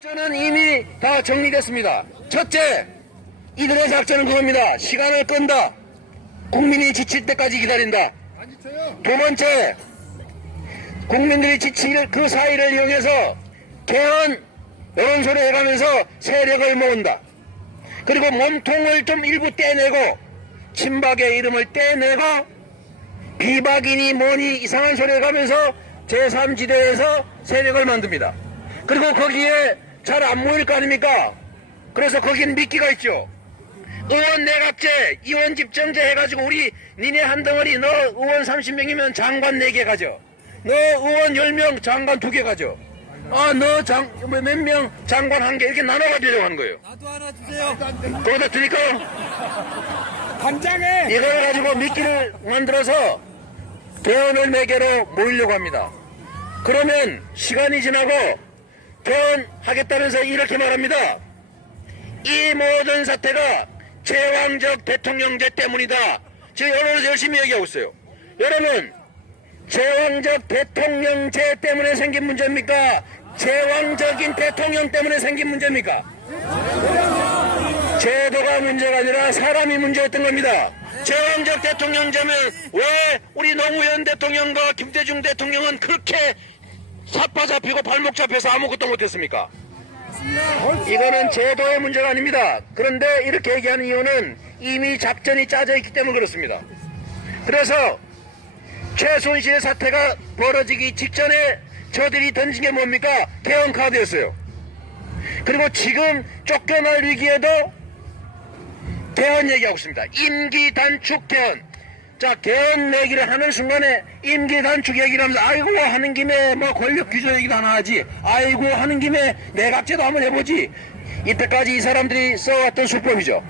작전은 이미 다 정리됐습니다. 첫째, 이들의 작전은 그겁니다. 시간을 끈다. 국민이 지칠 때까지 기다린다. 두 번째, 국민들이 지칠 그 사이를 이용해서 개헌 여론소리 해가면서 세력을 모은다. 그리고 몸통을 좀 일부 떼내고 친박의 이름을 떼내고 비박이니 뭐니 이상한 소리 해가면서 제3지대에서 세력을 만듭니다. 그리고 거기에 잘 안 모일 거 아닙니까? 그래서 거기는 미끼가 있죠. 의원 내각제, 의원 집정제 해가지고 우리 니네 한 덩어리 너 의원 30명이면 장관 4개 가져. 너 의원 10명 장관 2개 가져. 아, 너 장, 몇 명 장관 한 개 이렇게 나눠가지려고 하는 거예요. 나도 하나 주세요. 거기다 드릴까요? 간장에. 이걸 가지고 미끼를 만들어서 개헌을 매개로 모이려고 합니다. 그러면 시간이 지나고 개헌하겠다면서 이렇게 말합니다. 이 모든 사태가 제왕적 대통령제 때문이다. 지금 여러분 열심히 얘기하고 있어요. 여러분, 제왕적 대통령제 때문에 생긴 문제입니까? 제왕적인 대통령 때문에 생긴 문제입니까? 제도가 문제가 아니라 사람이 문제였던 겁니다. 제왕적 대통령제면 왜 우리 노무현 대통령과 김대중 대통령은 그렇게 사파 잡히고 발목 잡혀서 아무것도 못했습니까? 이거는 제도의 문제가 아닙니다. 그런데 이렇게 얘기하는 이유는 이미 작전이 짜져 있기 때문에 그렇습니다. 그래서 최순실의 사태가 벌어지기 직전에 저들이 던진 게 뭡니까? 개헌 카드였어요. 그리고 지금 쫓겨날 위기에도 개헌 얘기하고 있습니다. 임기 단축 개헌. 자, 개헌 얘기를 하는 순간에 임기 단축 얘기를 하면서 아이고 하는 김에 뭐 권력 규조 얘기도 하나 하지. 아이고 하는 김에 내각제도 한번 해보지. 이때까지 이 사람들이 써왔던 수법이죠.